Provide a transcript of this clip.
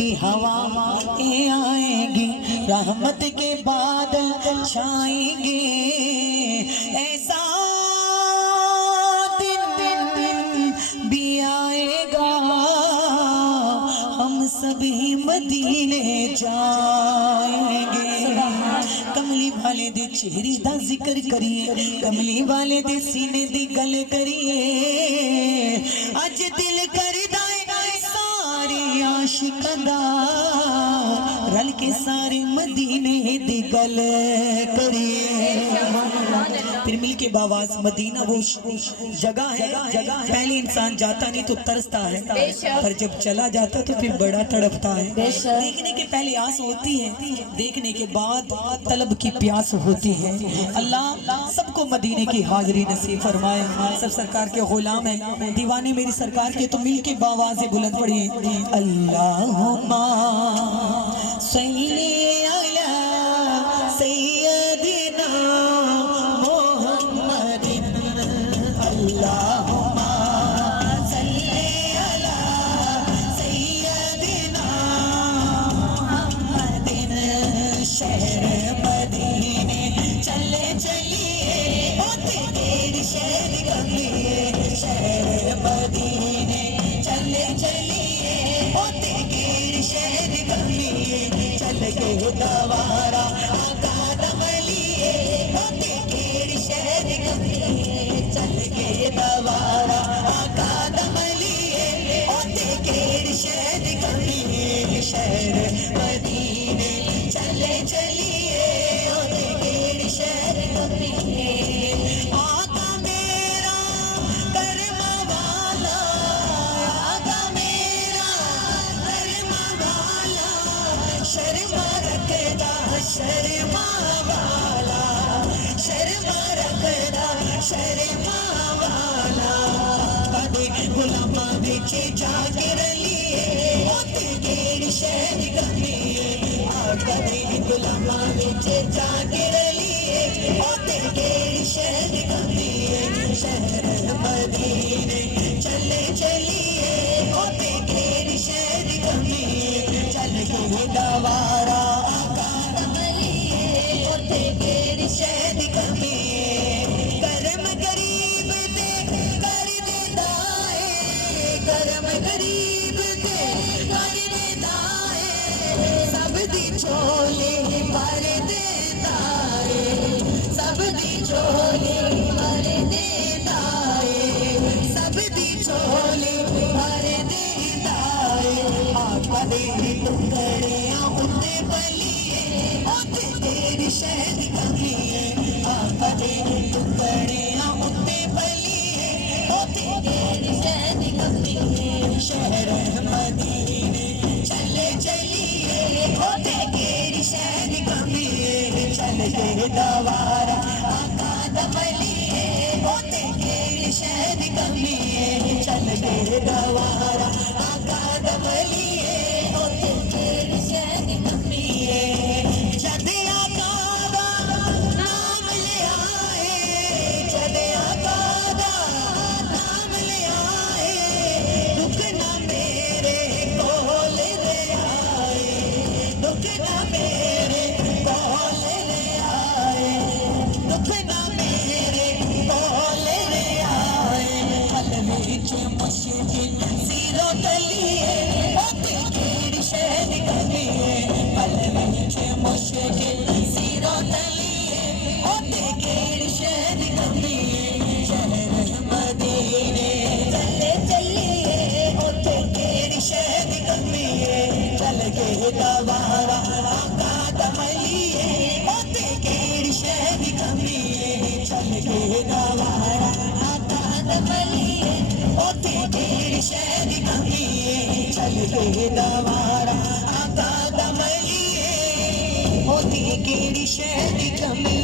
ठंडी हवा आएगी, रहमत के बादल छाएंगे। ऐसा दिन भी आएगा, हम सभी मदीने जाएंगे। कमली वाले दे चेहरे दा जिक्र करिए, कमली वाले दे सीने दी गल करिए। अज दिल करदा सारे आशिकां दा रल के सारे मदीने दी गल करिए। फिर मिलके बावाज मदीना वो जगह है, पहले इंसान जाता नहीं तो तरसता है, पर जब चला जाता तो फिर बड़ा तड़पता है। देखने के पहले आस होती है, देखने के बाद तलब की प्यास होती है। अल्लाह सबको मदीने की हाजिरी नसीब फरमाए। सब सरकार के गुलाम है, दीवाने मेरी सरकार के, तो मिलके बावाज़ बुलंद पढ़िए, अल्लाहुम्मा सल्ली अला सय्यदिना मुहम्मदिन, अल्लाहुम्मा सल्ली अला सय्यदिना मुहम्मदिन। शहर मदीने चले चलिए, होते तेरी शहर कमिए। शहर मदीने चले चलिए, होते तेरी शहर कमिए। चल के गवारा आका दमलिए, होते तेरी शहर कमिए। चल के गवारा आका दमलिए, होते तेरी शहर कमिए। शहर मदीने चले चलिए, होते तेरी शहर कमिए। आका मेरा करम वाला, आका मेरा करम वाला, शर्मा रखदा शर्मा वाला, शर्मा रखदा शर्मा वाला। कदे गुलामा बिच जाकर लिए, होते तेरी शहर कमिए। कदे गुलामा बिच जाकर लिए, होते तेरी शहर कमिए। शहर मदीने चले चलिए, होते तेरी शहर कमिए। चल के गवारा आका दमलिए, होते तेरी शहर कमिए। करम गरीब दे कर देता है, करम गरीब दे कर देता है। सब दी झोली भर देता है, सब दी झोली भर देता है। सब दी झोली भर देता है। आका दे टुकड़ियां उते बलिए, होते तेरी शहर कमिए। आका दे टुकड़ियां उते बलिए, होते तेरी शहर कमिए। शहर मदीने चले चलिए, होते तेरी शहर कमिए। चल के गवारा आका दमलिए, होते तेरी शहर कमिए। चल के गवारा आका दमलिए, होते तेरी शहर कमिए। जद आका दा नाम ले आए, जद आका दा नाम ले आए, दुख ना मेरे कोल ले आए, दुख ना मेरे कोल ले आए, दुख ना मेरे कोल ले आए। हल विच मुश्किल सिरो तलिए, होते तेरी शहर कमिए। हल विच मुश्किल सिरो तलिए, होते तेरी शहर कमिए। शहर मदीने चले चलिए, होते तेरी शहर कमिए। चल के गवारा आका दमलिए, होते तेरी शहर कमिए। चल के गवारा आका दमलिए, होते तेरी शहर कमिए। चल के गवारा आका दमलिए, होते तेरी शहर कमिए।